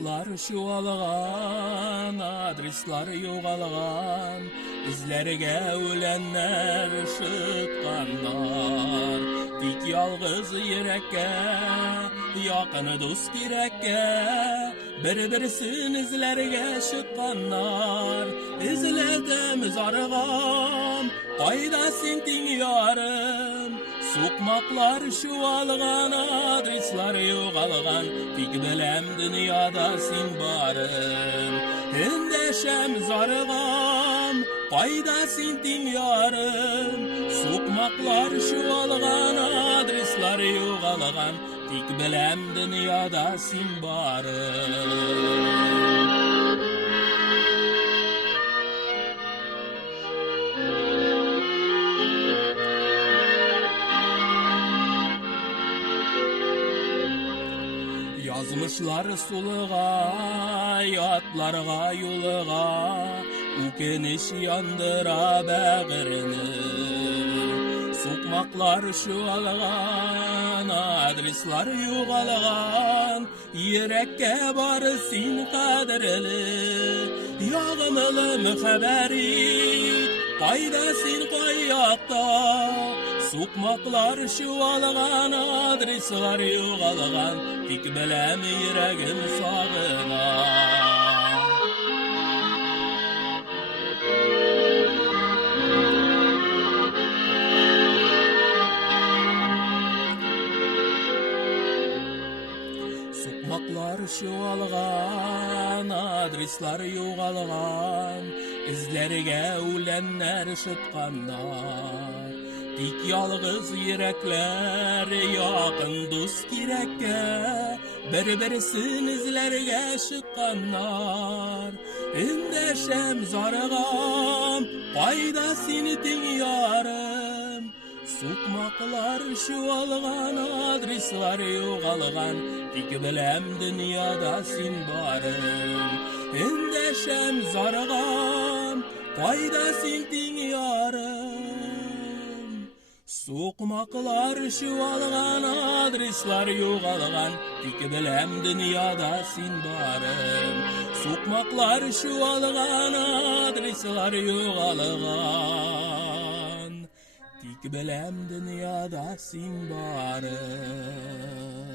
Sokmaklar şualgan, adreslar yoğalgan, izlerge ölenler şıtkanlar. Tik yalgız yürekke, yakın dost girekke, bir-birsin izlerge şıtkanlar. İzledimiz argam, qayda sentin yarım. Sokmaklar şualgan, adreslar yoğalgan, tik bilem dünyada sen barım. Endeşem zargam, qayda sentin yarım. Sokmaklar şualgan, adreslar yoğalgan, tik bilem dünyada sen barım. Yazmışlar suluğa, yatlarga yoluğa, ukeniş yandıra bağrını. Sokmaklar şualgan, adreslar yoğalgan, yürekke bar sen kadirli. Yağmılı mühaberi, qayda sen qayakta. Sokmaklar şualgan, adreslar yoğalgan, tik bilem yüregim sağına. Sokmaklar şualgan, adreslar yoğalgan, izlerge ölenler şıtkanlar. Tik yalgız yürekler, yakın dost girekke, bir-birsin izlerge şıkkanlar. Endeşem zargam, qayda sentin yarım. Sokmaklar şualgan, adreslar yoğalgan, tik bilem dünyada sen barım. Endeşem zargam, qayda sentin yarım. Sokmaklar şualgan, adreslar yoğalgan, tik bilem dünyada sen barım. Sokmaklar şualgan, adreslar yoğalgan, tik bilem dünyada sen barım.